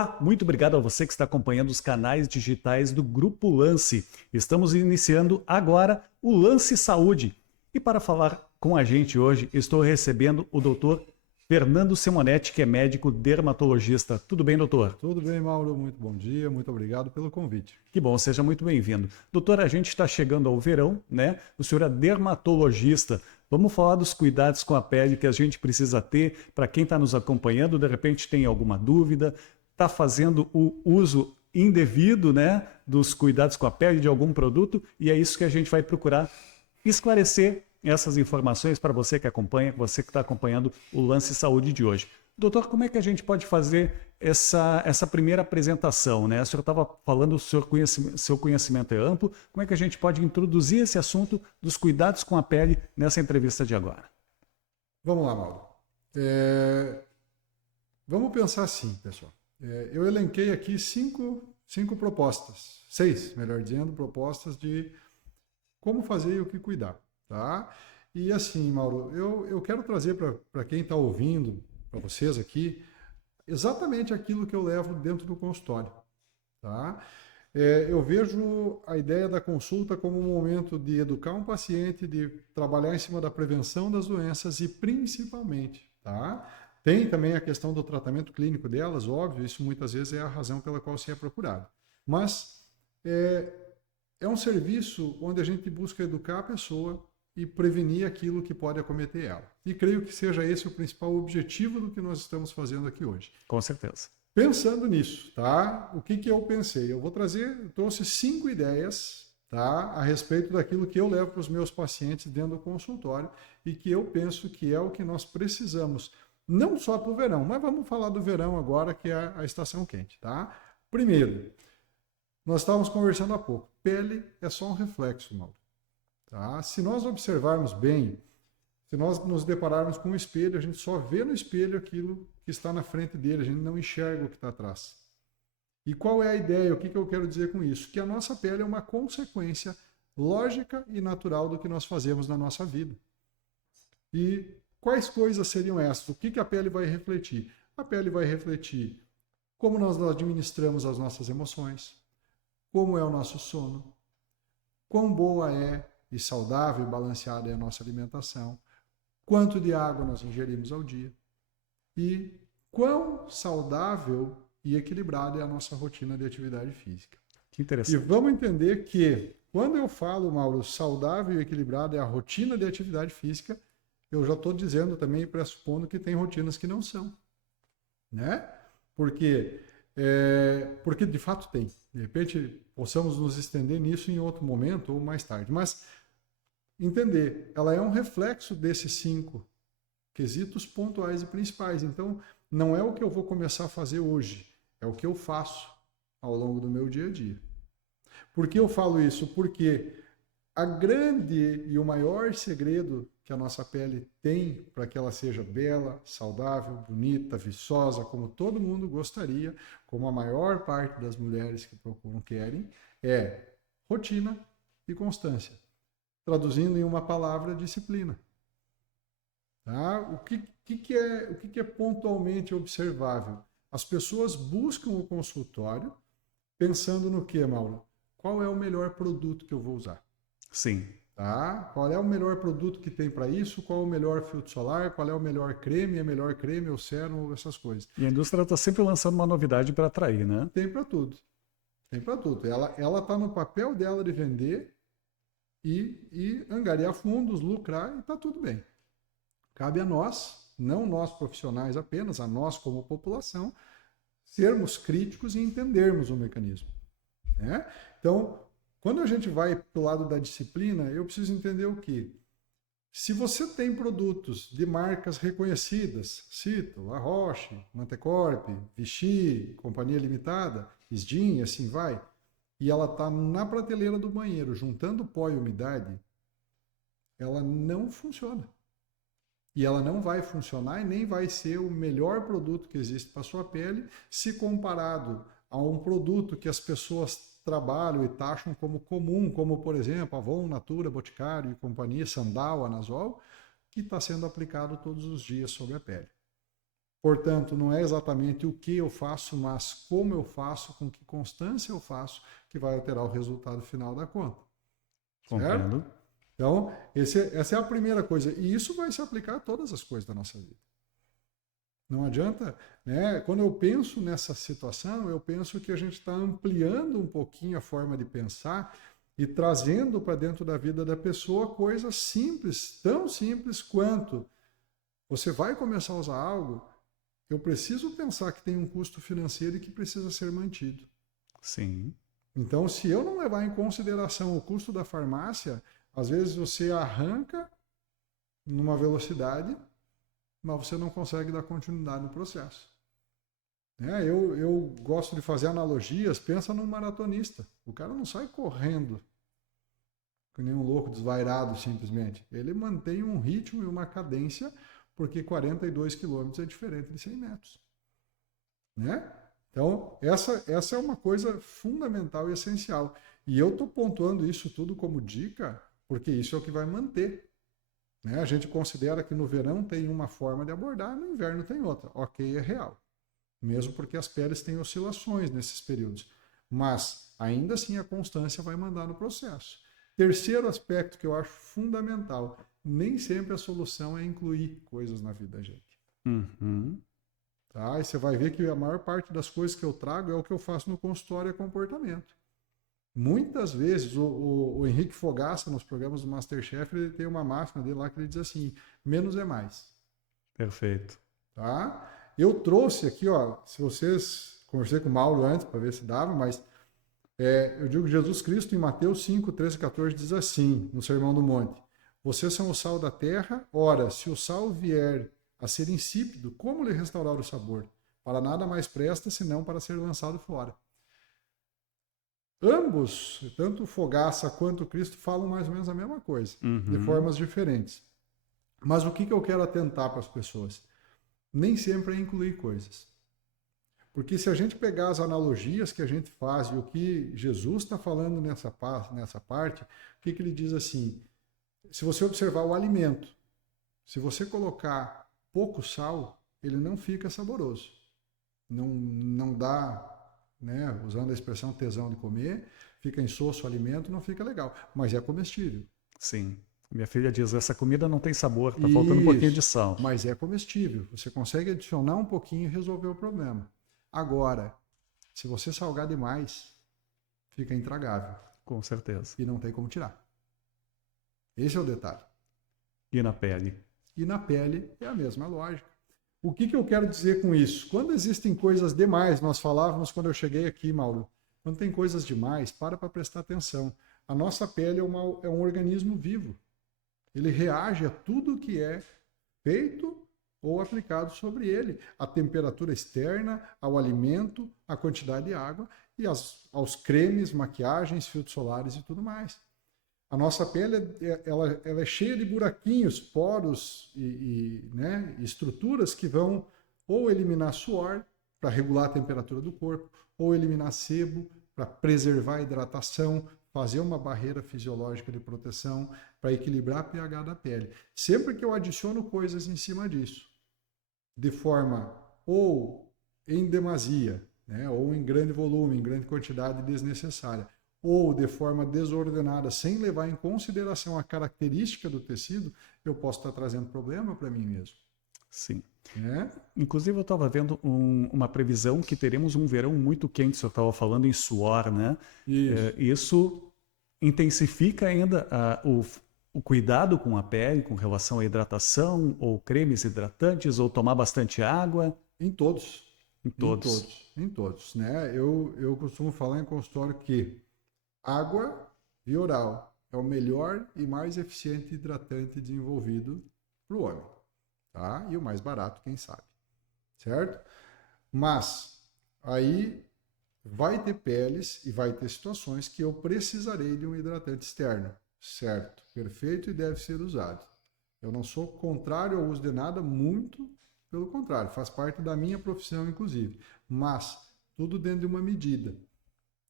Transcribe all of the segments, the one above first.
Olá, muito obrigado a você que está acompanhando os canais digitais do Grupo Lance. Estamos iniciando agora o Lance Saúde. E para falar com a gente hoje, estou recebendo o doutor Fernando Simonetti, que é médico dermatologista. Tudo bem, doutor? Tudo bem, Mauro? Muito bom dia, muito obrigado pelo convite. Que bom, seja muito bem-vindo. Doutor, a gente está chegando ao verão, né? O senhor é dermatologista. Vamos falar dos cuidados com a pele que a gente precisa ter para quem está nos acompanhando, de repente tem alguma dúvida, está fazendo o uso indevido, né, dos cuidados com a pele de algum produto, e é isso que a gente vai procurar esclarecer essas informações para você que acompanha, você que está acompanhando o Lance Saúde de hoje. Doutor, como é que a gente pode fazer essa primeira apresentação, né? O senhor estava falando, seu conhecimento é amplo, como é que a gente pode introduzir esse assunto dos cuidados com a pele nessa entrevista de agora? Vamos lá, Mauro. Vamos pensar assim, pessoal. Eu elenquei aqui cinco propostas, seis, melhor dizendo, propostas de como fazer e o que cuidar, tá? E assim, Mauro, eu quero trazer para quem está ouvindo, para vocês aqui, exatamente aquilo que eu levo dentro do consultório, tá? Eu vejo a ideia da consulta como um momento de educar um paciente, de trabalhar em cima da prevenção das doenças e principalmente, tá? Tem também a questão do tratamento clínico delas, óbvio, isso muitas vezes é a razão pela qual se é procurado. Mas é um serviço onde a gente busca educar a pessoa e prevenir aquilo que pode acometer ela. E creio que seja esse o principal objetivo do que nós estamos fazendo aqui hoje. Com certeza. Pensando nisso, tá? O que eu pensei? Eu trouxe 5 ideias, tá? A respeito daquilo que eu levo para os meus pacientes dentro do consultório e que eu penso que é o que nós precisamos, não só para o verão, mas vamos falar do verão agora, que é a estação quente, tá? Primeiro, nós estávamos conversando há pouco, pele é só um reflexo, Mauro, tá? Se nós observarmos bem, se nós nos depararmos com um espelho, a gente só vê no espelho aquilo que está na frente dele, a gente não enxerga o que está atrás. E qual é a ideia? O que eu quero dizer com isso? Que a nossa pele é uma consequência lógica e natural do que nós fazemos na nossa vida. E quais coisas seriam essas? O que a pele vai refletir? A pele vai refletir como nós administramos as nossas emoções, como é o nosso sono, quão boa é e saudável e balanceada é a nossa alimentação, quanto de água nós ingerimos ao dia e quão saudável e equilibrada é a nossa rotina de atividade física. Que interessante. E vamos entender que quando eu falo, Mauro, saudável e equilibrada é a rotina de atividade física, eu já estou dizendo também, pressupondo que tem rotinas que não são, né? Porque de fato tem. De repente, possamos nos estender nisso em outro momento ou mais tarde. Mas entender, ela é um reflexo desses 5 quesitos pontuais e principais. Então, não é o que eu vou começar a fazer hoje, é o que eu faço ao longo do meu dia a dia. Por que eu falo isso? Porque a grande e o maior segredo que a nossa pele tem para que ela seja bela, saudável, bonita, viçosa, como todo mundo gostaria, como a maior parte das mulheres que procuram querem, é rotina e constância. Traduzindo em uma palavra, disciplina. Tá? O que é pontualmente observável? As pessoas buscam o consultório pensando no que, Mauro? Qual é o melhor produto que eu vou usar? Sim. Tá? Qual é o melhor produto que tem para isso? Qual é o melhor filtro solar? Qual é o melhor creme? É melhor creme ou sérum? Essas coisas. E a indústria está sempre lançando uma novidade para atrair, né? Tem para tudo. Tem para tudo. Ela está no papel dela de vender e angariar fundos, lucrar e está tudo bem. Cabe a nós, não nós profissionais apenas, a nós como população, sermos críticos e entendermos o mecanismo, né? Então, quando a gente vai para o lado da disciplina, eu preciso entender o quê? Se você tem produtos de marcas reconhecidas, cito La Roche, Mantecorp, Vichy, Companhia Limitada, Sdim, assim vai, e ela está na prateleira do banheiro juntando pó e umidade, ela não funciona. E ela não vai funcionar e nem vai ser o melhor produto que existe para a sua pele se comparado a um produto que as pessoas trabalham e taxam como comum, como, por exemplo, Avon, Natura, Boticário e companhia, Sandal, Anazol, que está sendo aplicado todos os dias sobre a pele. Portanto, não é exatamente o que eu faço, mas como eu faço, com que constância eu faço, que vai alterar o resultado final da conta. Certo? Compreendo. Então, essa é a primeira coisa. E isso vai se aplicar a todas as coisas da nossa vida. Não adianta, né? Quando eu penso nessa situação, eu penso que a gente está ampliando um pouquinho a forma de pensar e trazendo para dentro da vida da pessoa coisas simples, tão simples quanto você vai começar a usar algo, eu preciso pensar que tem um custo financeiro e que precisa ser mantido. Sim. Então, se eu não levar em consideração o custo da farmácia, às vezes você arranca numa velocidade, mas você não consegue dar continuidade no processo. Eu gosto de fazer analogias, pensa num maratonista. O cara não sai correndo que nem um louco desvairado simplesmente. Ele mantém um ritmo e uma cadência, porque 42 quilômetros é diferente de 100 metros. Né? Então, essa é uma coisa fundamental e essencial. E eu estou pontuando isso tudo como dica, porque isso é o que vai manter. Né? A gente considera que no verão tem uma forma de abordar, no inverno tem outra. Ok, é real. Mesmo porque as peles têm oscilações nesses períodos. Mas, ainda assim, a constância vai mandar no processo. Terceiro aspecto que eu acho fundamental, nem sempre a solução é incluir coisas na vida da gente. Uhum. Tá? E você vai ver que a maior parte das coisas que eu trago é o que eu faço no consultório, é comportamento. Muitas vezes, o Henrique Fogaça, nos programas do MasterChef, ele tem uma máxima dele lá que ele diz assim, menos é mais. Perfeito. Tá? Eu trouxe aqui, ó, se vocês, conversei com o Mauro antes para ver se dava, mas eu digo que Jesus Cristo em Mateus 5, 13 e 14 diz assim, no Sermão do Monte, vocês são o sal da terra, ora, se o sal vier a ser insípido, como lhe restaurar o sabor? Para nada mais presta, senão para ser lançado fora. Ambos, tanto o Fogaça quanto o Cristo, falam mais ou menos a mesma coisa, de formas diferentes. Mas o que eu quero atentar para as pessoas? Nem sempre é incluir coisas. Porque se a gente pegar as analogias que a gente faz e o que Jesus está falando nessa parte, o que ele diz assim? Se você observar o alimento, se você colocar pouco sal, ele não fica saboroso. Não dá, né, usando a expressão tesão de comer, fica insosso o alimento, não fica legal, mas é comestível. Sim. Minha filha diz, essa comida não tem sabor, tá faltando um pouquinho de sal. Mas é comestível. Você consegue adicionar um pouquinho e resolver o problema. Agora, se você salgar demais, fica intragável. Com certeza. E não tem como tirar. Esse é o detalhe. E na pele? E na pele é a mesma lógica. O que eu quero dizer com isso? Quando existem coisas demais, nós falávamos quando eu cheguei aqui, Mauro, quando tem coisas demais, para prestar atenção. A nossa pele é um organismo vivo. Ele reage a tudo que é feito ou aplicado sobre ele. A temperatura externa, ao alimento, a quantidade de água e aos cremes, maquiagens, filtros solares e tudo mais. A nossa pele ela é cheia de buraquinhos, poros né, estruturas que vão ou eliminar suor para regular a temperatura do corpo, ou eliminar sebo para preservar a hidratação, fazer uma barreira fisiológica de proteção para equilibrar a pH da pele. Sempre que eu adiciono coisas em cima disso, de forma ou em demasia, né, ou em grande volume, em grande quantidade desnecessária, ou de forma desordenada, sem levar em consideração a característica do tecido, eu posso estar trazendo problema para mim mesmo. Sim. Né? Inclusive, eu estava vendo uma previsão que teremos um verão muito quente. O senhor estava falando em suor, né? Isso intensifica ainda o cuidado com a pele, com relação à hidratação, ou cremes hidratantes, ou tomar bastante água? Em todos. Em todos. Em todos. Né? Eu costumo falar em consultório que água via oral é o melhor e mais eficiente hidratante desenvolvido para o homem. Tá? E o mais barato, quem sabe. Certo? Mas aí vai ter peles e vai ter situações que eu precisarei de um hidratante externo. Certo? Perfeito e deve ser usado. Eu não sou contrário ao uso de nada, muito pelo contrário, faz parte da minha profissão, inclusive. Mas tudo dentro de uma medida.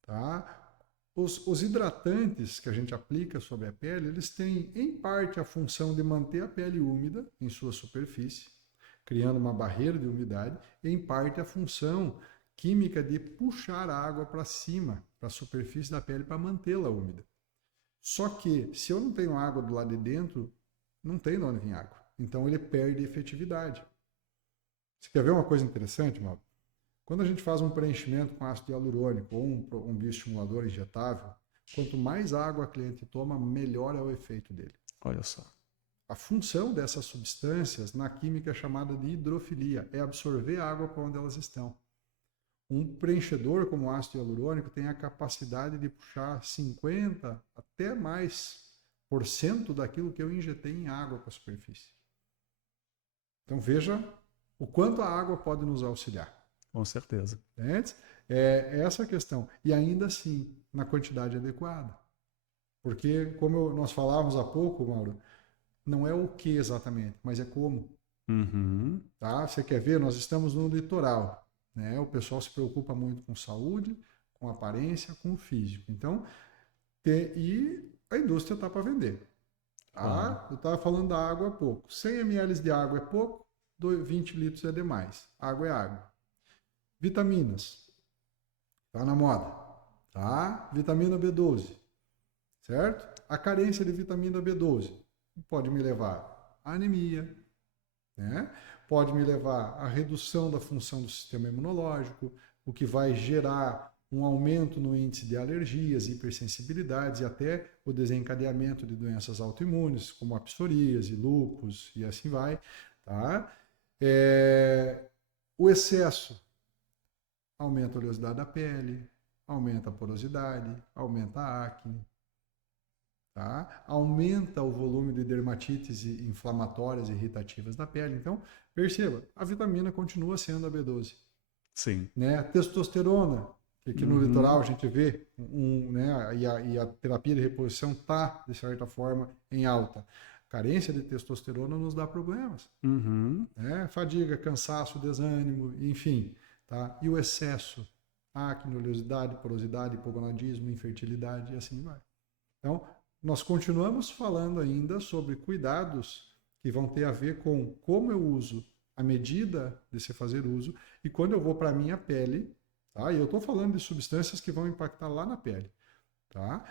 Tá? Os hidratantes que a gente aplica sobre a pele, eles têm, em parte, a função de manter a pele úmida em sua superfície. criando uma barreira de umidade, e em parte a função química de puxar a água para cima, para a superfície da pele, para mantê-la úmida. Só que, se eu não tenho água do lado de dentro, não tem de onde vir água. Então ele perde efetividade. Você quer ver uma coisa interessante, Mauro? Quando a gente faz um preenchimento com ácido hialurônico ou um bioestimulador injetável, quanto mais água a cliente toma, melhor é o efeito dele. Olha só. A função dessas substâncias na química é chamada de hidrofilia, é absorver água para onde elas estão. Um preenchedor como o ácido hialurônico tem a capacidade de puxar 50% até mais por cento daquilo que eu injetei em água para a superfície. Então veja o quanto a água pode nos auxiliar. Com certeza. É essa a questão. E ainda assim, na quantidade adequada. Porque, como nós falávamos há pouco, Mauro, não é o que exatamente, mas é como. Uhum. Tá? Você quer ver? Nós estamos no litoral. Né? O pessoal se preocupa muito com saúde, com aparência, com o físico. Então, e a indústria está para vender. Tá? Eu estava falando da água há pouco. 100 ml de água é pouco, 20 litros é demais. Água é água. Vitaminas. Está na moda. Tá? Vitamina B12. Certo? A carência de vitamina B12 pode me levar à anemia, né? Pode me levar à redução da função do sistema imunológico, o que vai gerar um aumento no índice de alergias, hipersensibilidades e até o desencadeamento de doenças autoimunes, como a psoríase, lúpus e assim vai. Tá? O excesso aumenta a oleosidade da pele, aumenta a porosidade, aumenta a acne. Tá? Aumenta o volume de dermatites inflamatórias e irritativas da pele. Então, perceba, a vitamina continua sendo a B12. Sim. Né? A testosterona, que no litoral a gente vê, né? e a terapia de reposição está, de certa forma, em alta. Carência de testosterona nos dá problemas. Né? Fadiga, cansaço, desânimo, enfim. Tá? E o excesso, acne, oleosidade, porosidade, hipogonadismo, infertilidade e assim vai. Então, nós continuamos falando ainda sobre cuidados que vão ter a ver com como eu uso a medida de se fazer uso e quando eu vou para a minha pele, tá? E eu estou falando de substâncias que vão impactar lá na pele, tá?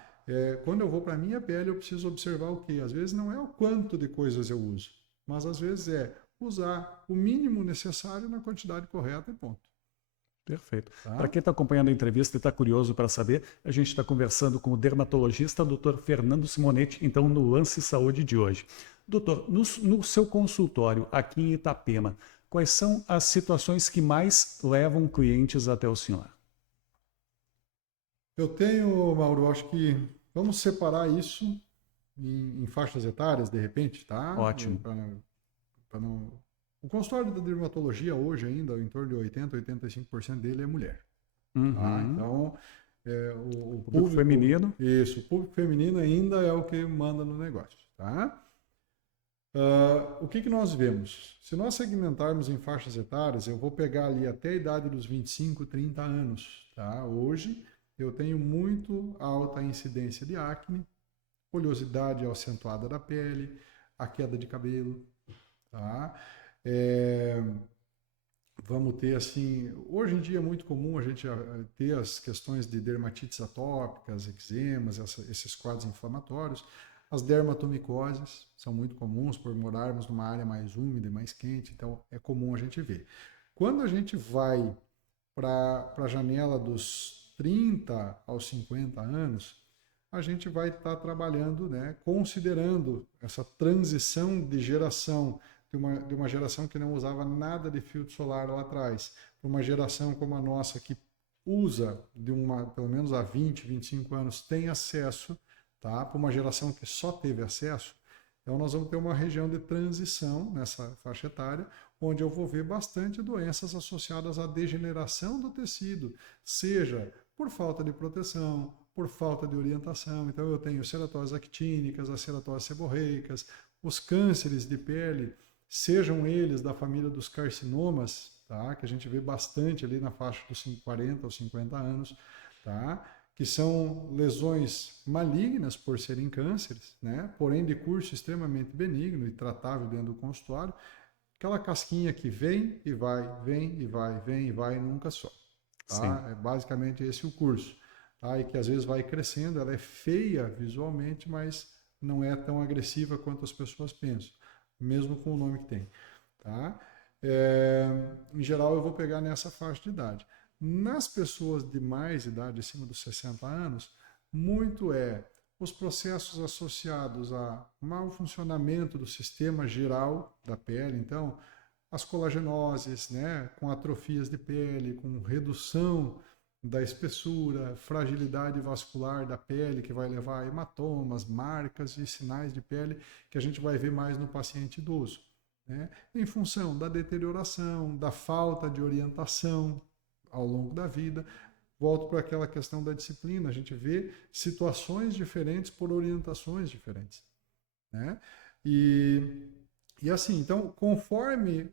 Quando eu vou para a minha pele, eu preciso observar o quê? Às vezes não é o quanto de coisas eu uso, mas às vezes é usar o mínimo necessário na quantidade correta e ponto. Perfeito. Tá? Para quem está acompanhando a entrevista e está curioso para saber, a gente está conversando com o dermatologista Dr. Fernando Simonetti, então no Lance Saúde de hoje. Doutor, no seu consultório aqui em Itapema, quais são as situações que mais levam clientes até o senhor? Eu tenho, Mauro, acho que vamos separar isso em faixas etárias, de repente, tá? Ótimo. Para não... O consultório da dermatologia hoje ainda, em torno de 80%, 85% dele é mulher. Tá? Então, o público feminino. Isso, o público feminino ainda é o que manda no negócio. Tá? O que nós vemos? Se nós segmentarmos em faixas etárias, eu vou pegar ali até a idade dos 25, 30 anos. Tá? Hoje, eu tenho muito alta incidência de acne, oleosidade acentuada da pele, a queda de cabelo. Tá? Vamos ter assim, hoje em dia é muito comum a gente ter as questões de dermatites atópicas, eczemas, esses quadros inflamatórios. As dermatomicoses são muito comuns por morarmos numa área mais úmida e mais quente, então é comum a gente ver. Quando a gente vai para a janela dos 30 aos 50 anos, a gente vai estar trabalhando, né, considerando essa transição de geração de uma geração que não usava nada de filtro solar lá atrás, para uma geração como a nossa que usa pelo menos há 20, 25 anos, tem acesso, tá? Para uma geração que só teve acesso. Então nós vamos ter uma região de transição nessa faixa etária, onde eu vou ver bastante doenças associadas à degeneração do tecido, seja por falta de proteção, por falta de orientação. Então eu tenho ceratoses actínicas, as ceratoses seborreicas, os cânceres de pele, sejam eles da família dos carcinomas, tá? Que a gente vê bastante ali na faixa dos 40 ou 50 anos, tá? Que são lesões malignas por serem cânceres, né? Porém de curso extremamente benigno e tratável dentro do consultório, aquela casquinha que vem e vai, vem e vai, vem e vai, nunca some. Tá? Sim. É basicamente esse o curso. Tá? E que às vezes vai crescendo, ela é feia visualmente, mas não é tão agressiva quanto as pessoas pensam, mesmo com o nome que tem. Tá? Em geral, eu vou pegar nessa faixa de idade. Nas pessoas de mais idade, acima dos 60 anos, muito os processos associados a mau funcionamento do sistema geral da pele. Então, as colagenoses, né, com atrofias de pele, com redução da espessura, fragilidade vascular da pele, que vai levar a hematomas, marcas e sinais de pele que a gente vai ver mais no paciente idoso, né? Em função da deterioração, da falta de orientação ao longo da vida. Volto para aquela questão da disciplina, a gente vê situações diferentes por orientações diferentes, né? E assim, então, conforme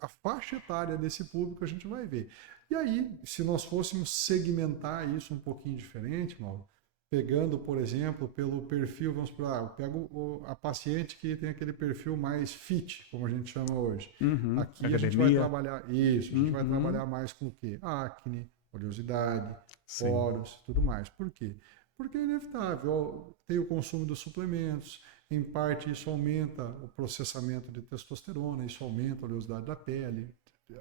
a faixa etária desse público, a gente vai ver. E aí, se nós fôssemos segmentar isso um pouquinho diferente, Mauro, pegando, por exemplo, pelo perfil, vamos para, eu pego a paciente que tem aquele perfil mais fit, como a gente chama hoje. Uhum. Aqui a gente vai Academia. trabalhar isso, a gente vai trabalhar mais com o quê? Acne, oleosidade, Sim. poros, tudo mais. Por quê? Porque é inevitável, tem o consumo dos suplementos, em parte isso aumenta o processamento de testosterona, isso aumenta a oleosidade da pele,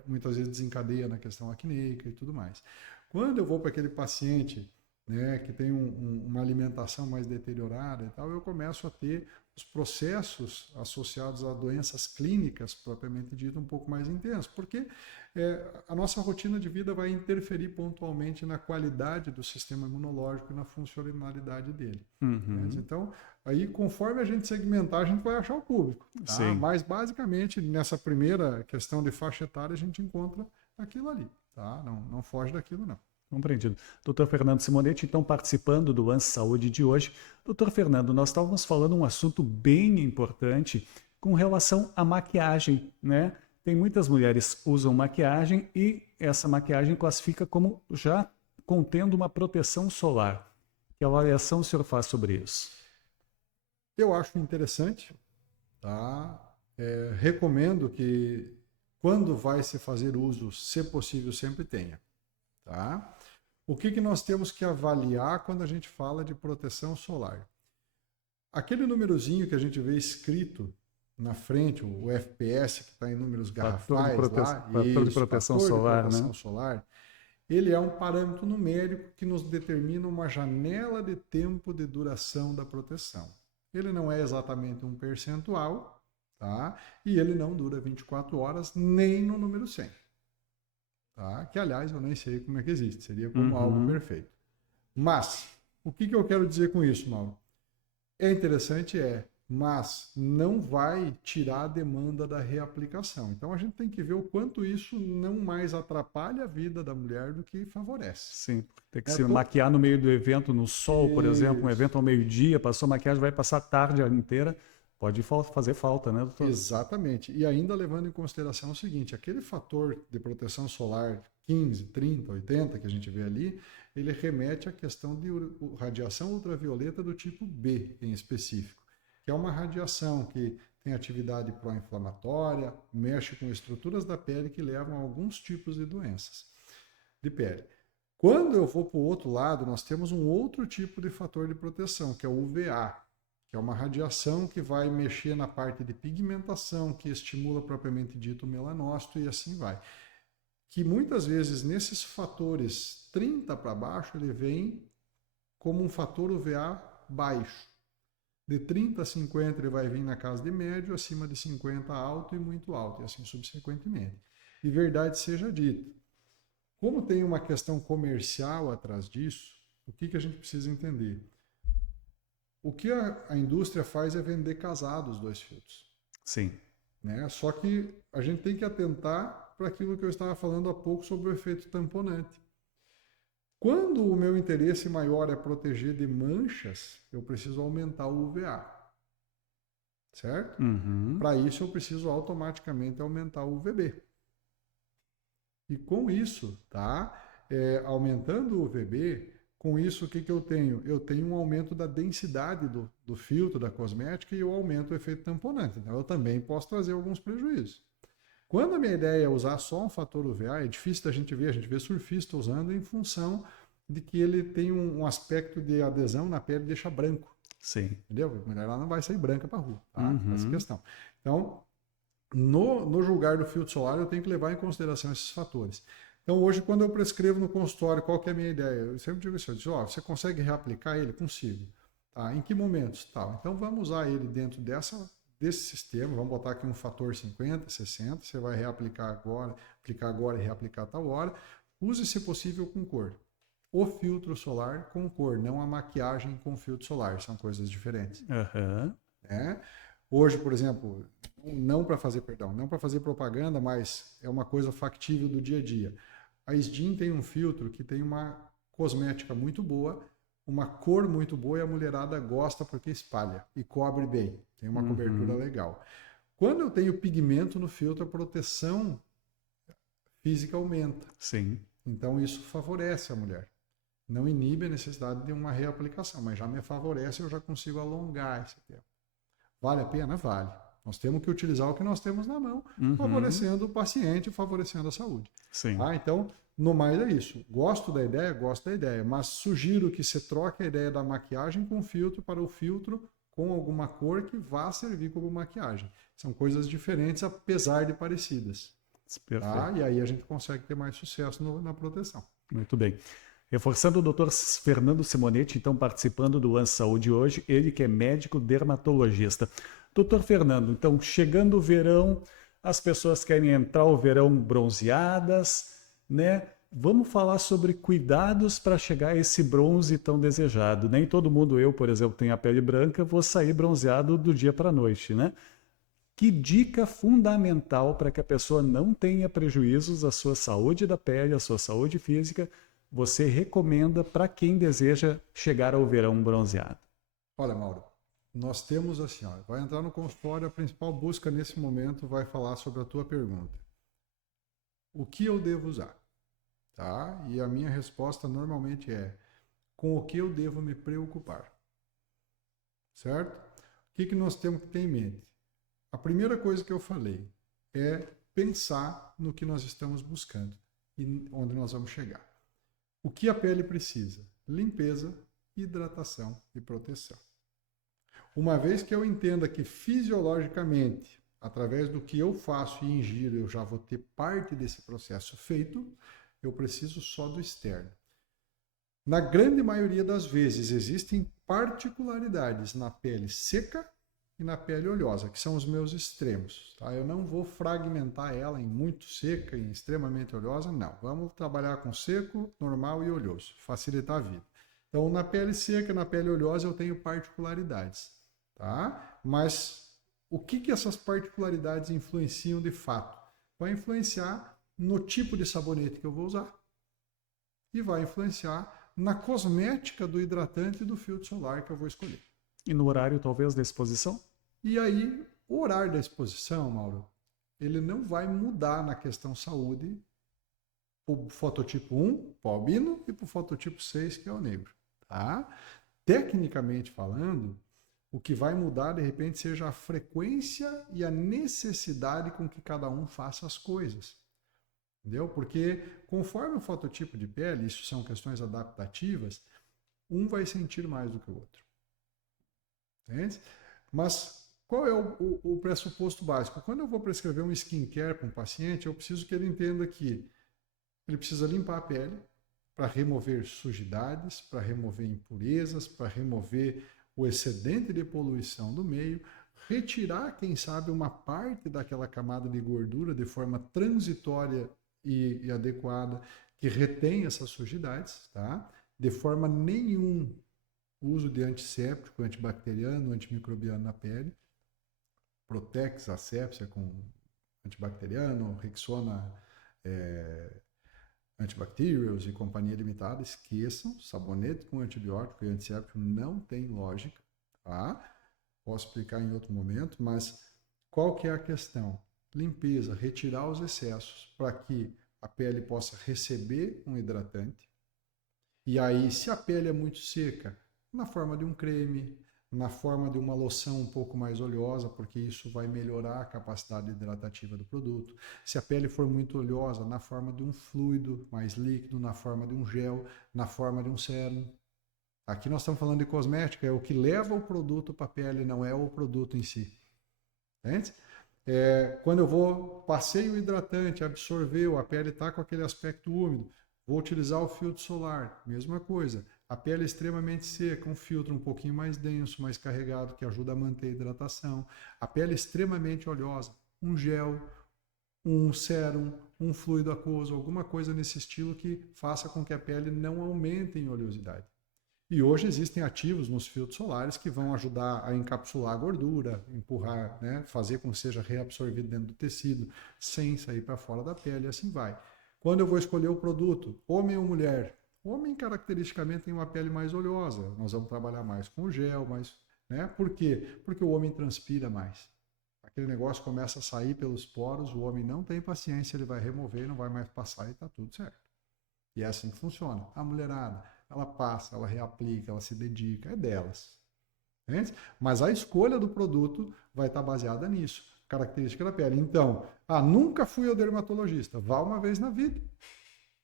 muitas vezes desencadeia na questão acneica e tudo mais. Quando eu vou para aquele paciente, né, que tem uma alimentação mais deteriorada e tal, eu começo a ter os processos associados a doenças clínicas, propriamente dito, um pouco mais intensos, porque a nossa rotina de vida vai interferir pontualmente na qualidade do sistema imunológico e na funcionalidade dele. Né? Uhum. Então, aí conforme a gente segmentar, a gente vai achar o público. Tá? Sim. Mas, basicamente, nessa primeira questão de faixa etária, a gente encontra aquilo ali. Tá? Não foge daquilo, não. Compreendido. Doutor Fernando Simonetti, então, participando do Lance Saúde de hoje. Doutor Fernando, nós estávamos falando um assunto bem importante com relação à maquiagem, né? Tem muitas mulheres que usam maquiagem e essa maquiagem classifica como já contendo uma proteção solar. Que avaliação o senhor faz sobre isso? Eu acho interessante, tá? Recomendo que quando vai se fazer uso, se possível, sempre tenha, tá? O que nós temos que avaliar quando a gente fala de proteção solar? Aquele númerozinho que a gente vê escrito na frente, o FPS, que está em números garrafais lá, fator de proteção fator de solar, proteção né? solar, ele é um parâmetro numérico que nos determina uma janela de tempo de duração da proteção. Ele não é exatamente um percentual, tá? E ele não dura 24 horas, nem no número 100. Tá? Que, aliás, eu nem sei como é que existe. Seria como algo perfeito. Mas, o que eu quero dizer com isso, Mauro? É interessante, mas não vai tirar a demanda da reaplicação. Então, a gente tem que ver o quanto isso não mais atrapalha a vida da mulher do que favorece. Sim, tem que se maquiar no meio do evento, no sol, por exemplo, um Isso. evento ao meio-dia, passou maquiagem, vai passar a tarde inteira. Pode fazer falta, né, doutor? Exatamente. E ainda levando em consideração o seguinte, aquele fator de proteção solar 15, 30, 80 que a gente vê ali, ele remete à questão de radiação ultravioleta do tipo B em específico, que é uma radiação que tem atividade pró-inflamatória, mexe com estruturas da pele que levam a alguns tipos de doenças de pele. Quando eu vou para o outro lado, nós temos um outro tipo de fator de proteção, que é o UVA, que é uma radiação que vai mexer na parte de pigmentação, que estimula propriamente dito o melanócito e assim vai. Que muitas vezes nesses fatores 30 para baixo, ele vem como um fator UVA baixo. De 30 a 50 ele vai vir na casa de médio, acima de 50 alto e muito alto, e assim subsequentemente. E verdade seja dita, como tem uma questão comercial atrás disso, o que a gente precisa entender? O que a indústria faz é vender casado os dois filtros. Sim. Né? Só que a gente tem que atentar para aquilo que eu estava falando há pouco sobre o efeito tamponante. Quando o meu interesse maior é proteger de manchas, eu preciso aumentar o UVA. Certo? Para isso eu preciso automaticamente aumentar o UVB. E com isso, tá? Aumentando o UVB, com isso, o que eu tenho? Eu tenho um aumento da densidade do filtro, da cosmética, e eu aumento o efeito tamponante. Então, eu também posso trazer alguns prejuízos. Quando a minha ideia é usar só um fator UVA, é difícil da gente ver, a gente vê surfista usando em função de que ele tem um aspecto de adesão na pele e deixa branco. Sim. Entendeu? A mulher lá não vai sair branca para a rua, tá? Uhum. Essa questão. Então, no julgar do filtro solar, eu tenho que levar em consideração esses fatores. Então, hoje, quando eu prescrevo no consultório, qual que é a minha ideia? Eu sempre digo assim, você consegue reaplicar ele? Consigo. Tá? Em que momentos? Tá. Então, vamos usar ele dentro desse sistema, vamos botar aqui um fator 50, 60, você vai reaplicar agora, aplicar agora e reaplicar a tal hora. Use, se possível, com cor. O filtro solar com cor, não a maquiagem com filtro solar, são coisas diferentes. Uhum. Né? Hoje, por exemplo, não para fazer propaganda, mas é uma coisa factível do dia a dia. A Sdim tem um filtro que tem uma cosmética muito boa, uma cor muito boa e a mulherada gosta porque espalha e cobre bem. Tem uma cobertura legal. Quando eu tenho pigmento no filtro, a proteção física aumenta. Sim. Então isso favorece a mulher. Não inibe a necessidade de uma reaplicação, mas já me favorece e eu já consigo alongar esse tempo. Vale a pena? Vale. Nós temos que utilizar o que nós temos na mão, favorecendo o paciente, favorecendo a saúde. Sim. Tá? Então, no mais é isso. Gosto da ideia, mas sugiro que você troque a ideia da maquiagem com filtro para o filtro com alguma cor que vá servir como maquiagem. São coisas diferentes, apesar de parecidas. Perfeito. Tá? E aí a gente consegue ter mais sucesso na proteção. Muito bem. Reforçando o Dr. Fernando Simonetti, então, participando do One Saúde hoje, ele que é médico dermatologista. Doutor Fernando, então, chegando o verão, as pessoas querem entrar o verão bronzeadas, né? Vamos falar sobre cuidados para chegar a esse bronze tão desejado. Nem todo mundo, eu, por exemplo, tenho a pele branca, vou sair bronzeado do dia para a noite, né? Que dica fundamental para que a pessoa não tenha prejuízos à sua saúde da pele, à sua saúde física, você recomenda para quem deseja chegar ao verão bronzeado? Olha, Mauro, nós temos assim, ó, vai entrar no consultório, a principal busca nesse momento vai falar sobre a tua pergunta. O que eu devo usar? Tá? E a minha resposta normalmente é, com o que eu devo me preocupar? Certo? O que nós temos que ter em mente? A primeira coisa que eu falei é pensar no que nós estamos buscando e onde nós vamos chegar. O que a pele precisa? Limpeza, hidratação e proteção. Uma vez que eu entenda que fisiologicamente, através do que eu faço e ingiro, eu já vou ter parte desse processo feito, eu preciso só do externo. Na grande maioria das vezes, existem particularidades na pele seca e na pele oleosa, que são os meus extremos. Tá? Eu não vou fragmentar ela em muito seca e extremamente oleosa, não. Vamos trabalhar com seco, normal e oleoso, facilitar a vida. Então, na pele seca, na pele oleosa, eu tenho particularidades. Tá? Mas o que essas particularidades influenciam de fato? Vai influenciar no tipo de sabonete que eu vou usar e vai influenciar na cosmética do hidratante e do filtro solar que eu vou escolher. E no horário, talvez, da exposição? E aí, o horário da exposição, Mauro, ele não vai mudar na questão saúde para o fototipo 1, para o albino, e para o fototipo 6, que é o negro. Tá? Tecnicamente falando, o que vai mudar, de repente, seja a frequência e a necessidade com que cada um faça as coisas. Entendeu? Porque conforme o fototipo de pele, isso são questões adaptativas, um vai sentir mais do que o outro. Entende? Mas qual é o pressuposto básico? Quando eu vou prescrever um skincare para um paciente, eu preciso que ele entenda que ele precisa limpar a pele para remover sujidades, para remover impurezas, para remover o excedente de poluição do meio, retirar, quem sabe, uma parte daquela camada de gordura de forma transitória e adequada, que retém essas sujidades, tá? De forma nenhum uso de antisséptico, antibacteriano, antimicrobiano na pele, Protex, Asepsia com antibacteriano, Rexona, antibacterials e companhia limitada, esqueçam, sabonete com antibiótico e antisséptico não tem lógica, tá? Posso explicar em outro momento, mas qual que é a questão? Limpeza, retirar os excessos para que a pele possa receber um hidratante. E aí, se a pele é muito seca, na forma de um creme, na forma de uma loção um pouco mais oleosa, porque isso vai melhorar a capacidade hidratativa do produto. Se a pele for muito oleosa, na forma de um fluido mais líquido, na forma de um gel, na forma de um sérum. Aqui nós estamos falando de cosmética, é o que leva o produto para a pele, não é o produto em si. Entende? Quando eu passei o hidratante, absorveu, a pele está com aquele aspecto úmido, vou utilizar o filtro solar, mesma coisa. A pele é extremamente seca, um filtro um pouquinho mais denso, mais carregado, que ajuda a manter a hidratação. A pele é extremamente oleosa, um gel, um sérum, um fluido aquoso, alguma coisa nesse estilo que faça com que a pele não aumente em oleosidade. E hoje existem ativos nos filtros solares que vão ajudar a encapsular a gordura, empurrar, né, fazer com que seja reabsorvido dentro do tecido, sem sair para fora da pele, e assim vai. Quando eu vou escolher o produto, homem ou mulher? Homem, caracteristicamente, tem uma pele mais oleosa. Nós vamos trabalhar mais com gel, né? Por quê? Porque o homem transpira mais. Aquele negócio começa a sair pelos poros, o homem não tem paciência, ele vai remover, não vai mais passar e está tudo certo. E é assim que funciona. A mulherada, ela passa, ela reaplica, ela se dedica, é delas. Entende? Mas a escolha do produto vai estar baseada nisso, característica da pele. Então, nunca fui ao dermatologista, vá uma vez na vida.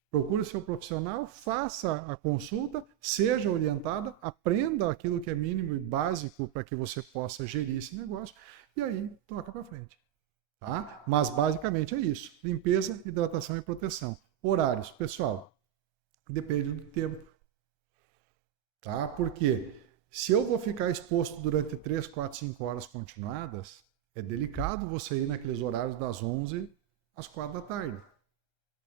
Procure o seu profissional, faça a consulta, seja orientada, aprenda aquilo que é mínimo e básico para que você possa gerir esse negócio e aí toca para frente. Tá? Mas basicamente é isso: limpeza, hidratação e proteção. Horários, pessoal, depende do tempo. Tá? Porque se eu vou ficar exposto durante 3, 4, 5 horas continuadas, é delicado você ir naqueles horários das 11 às 4 da tarde.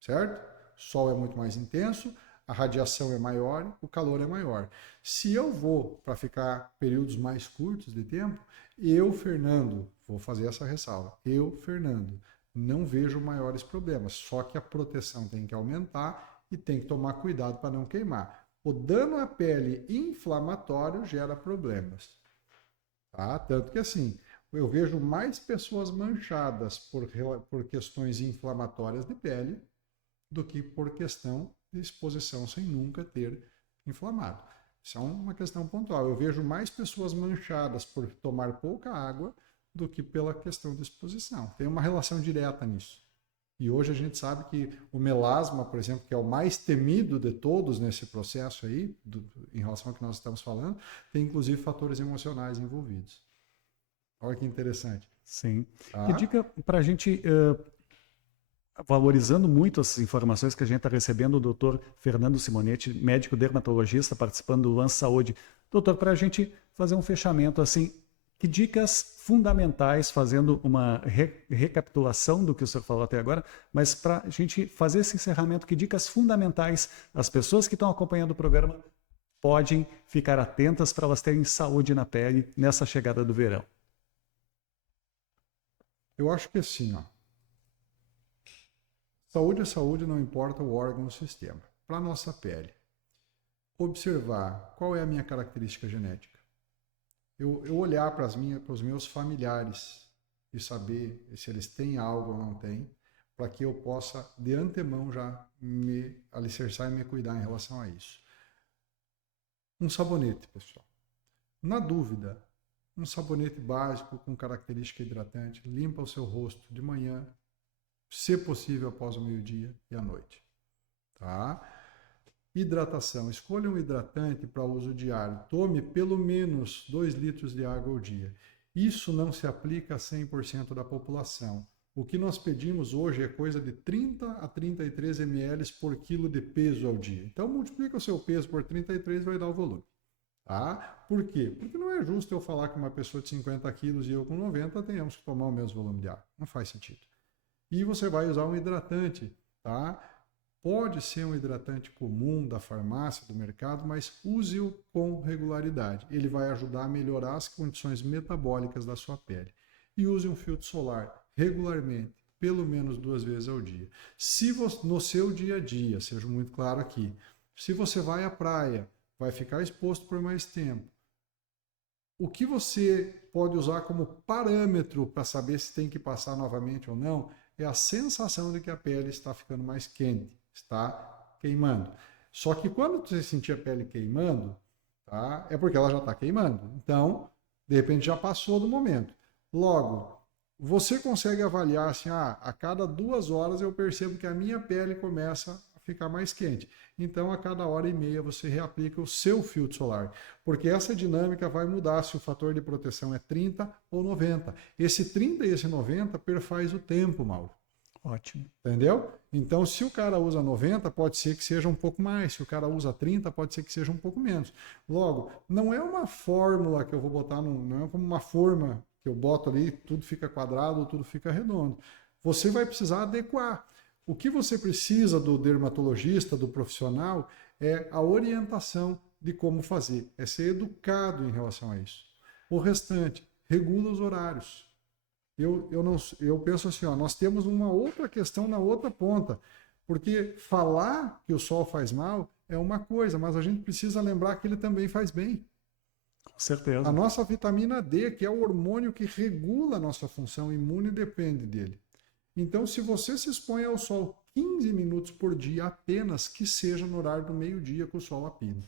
Certo? O sol é muito mais intenso, a radiação é maior, o calor é maior. Se eu vou para ficar períodos mais curtos de tempo, eu, Fernando, vou fazer essa ressalva, eu, Fernando, não vejo maiores problemas, só que a proteção tem que aumentar e tem que tomar cuidado para não queimar. O dano à pele inflamatório gera problemas. Tá? Tanto que assim, eu vejo mais pessoas manchadas por questões inflamatórias de pele do que por questão de exposição sem nunca ter inflamado. Isso é uma questão pontual. Eu vejo mais pessoas manchadas por tomar pouca água do que pela questão de exposição. Tem uma relação direta nisso. E hoje a gente sabe que o melasma, por exemplo, que é o mais temido de todos nesse processo aí, em relação ao que nós estamos falando, tem inclusive fatores emocionais envolvidos. Olha que interessante. Sim. Que dica para a gente, valorizando muito as informações que a gente está recebendo, o doutor Fernando Simonetti, médico dermatologista, participando do Lance Saúde. Doutor, para a gente fazer um fechamento assim, que dicas fundamentais, fazendo uma recapitulação do que o senhor falou até agora, mas para a gente fazer esse encerramento, que dicas fundamentais as pessoas que estão acompanhando o programa podem ficar atentas para elas terem saúde na pele nessa chegada do verão? Eu acho que assim, saúde é saúde, não importa o órgão ou o sistema. Para a nossa pele, observar qual é a minha característica genética. Eu olhar para os meus familiares e saber se eles têm algo ou não têm, para que eu possa, de antemão, já me alicerçar e me cuidar em relação a isso. Um sabonete, pessoal. Na dúvida, um sabonete básico com característica hidratante, limpa o seu rosto de manhã, se possível após o meio-dia e à noite. Tá? Hidratação. Escolha um hidratante para uso diário. Tome pelo menos 2 litros de água ao dia. Isso não se aplica a 100% da população. O que nós pedimos hoje é coisa de 30 a 33 ml por quilo de peso ao dia. Então, multiplica o seu peso por 33 e vai dar o volume. Tá? Por quê? Porque não é justo eu falar que uma pessoa de 50 quilos e eu com 90 tenhamos que tomar o mesmo volume de água. Não faz sentido. E você vai usar um hidratante, tá? Pode ser um hidratante comum da farmácia, do mercado, mas use-o com regularidade. Ele vai ajudar a melhorar as condições metabólicas da sua pele. E use um filtro solar regularmente, pelo menos 2 vezes ao dia. Se você, no seu dia a dia, seja muito claro aqui, se você vai à praia, vai ficar exposto por mais tempo, o que você pode usar como parâmetro para saber se tem que passar novamente ou não é a sensação de que a pele está ficando mais quente, está queimando. Só que quando você sentir a pele queimando, tá? É porque ela já está queimando. Então, de repente já passou do momento. Logo, você consegue avaliar assim, a cada 2 horas eu percebo que a minha pele começa a ficar mais quente. Então, a cada 1h30 você reaplica o seu filtro solar. Porque essa dinâmica vai mudar se o fator de proteção é 30 ou 90. Esse 30 e esse 90 perfaz o tempo, Mauro. Ótimo. Entendeu? Então, se o cara usa 90, pode ser que seja um pouco mais. Se o cara usa 30, pode ser que seja um pouco menos. Logo, não é uma fórmula que eu vou botar, não é como uma forma que eu boto ali, tudo fica quadrado, tudo fica redondo. Você vai precisar adequar. O que você precisa do dermatologista, do profissional, é a orientação de como fazer. É ser educado em relação a isso. O restante, regula os horários. Eu penso assim, nós temos uma outra questão na outra ponta, porque falar que o sol faz mal é uma coisa, mas a gente precisa lembrar que ele também faz bem. Com certeza. A nossa vitamina D, que é o hormônio que regula a nossa função imune, depende dele. Então, se você se expõe ao sol 15 minutos por dia apenas, que seja no horário do meio-dia com o sol a pino.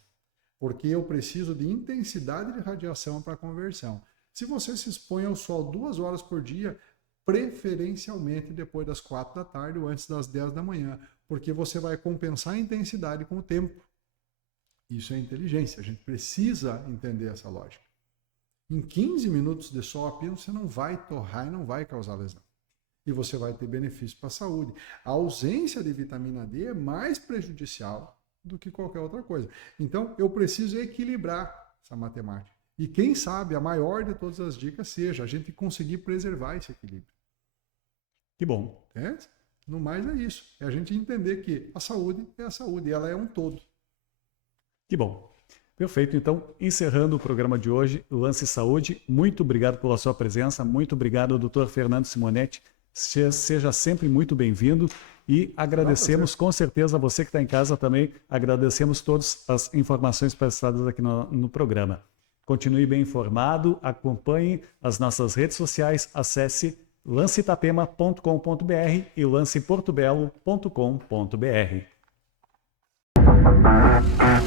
Porque eu preciso de intensidade de radiação para conversão. Se você se expõe ao sol 2 horas por dia, preferencialmente depois das 4 da tarde ou antes das 10 da manhã, porque você vai compensar a intensidade com o tempo. Isso é inteligência, a gente precisa entender essa lógica. Em 15 minutos de sol a pino, você não vai torrar e não vai causar lesão. E você vai ter benefício para a saúde. A ausência de vitamina D é mais prejudicial do que qualquer outra coisa. Então, eu preciso equilibrar essa matemática. E quem sabe a maior de todas as dicas seja a gente conseguir preservar esse equilíbrio. Que bom. No mais é isso. É a gente entender que a saúde é a saúde, ela é um todo. Que bom. Perfeito. Então, encerrando o programa de hoje, Lance Saúde, muito obrigado pela sua presença, muito obrigado, Dr. Fernando Simonetti. Seja sempre muito bem-vindo e agradecemos com certeza a você que está em casa também, agradecemos todas as informações prestadas aqui no programa. Continue bem informado, acompanhe as nossas redes sociais, acesse lanceitapema.com.br e lanceportobelo.com.br.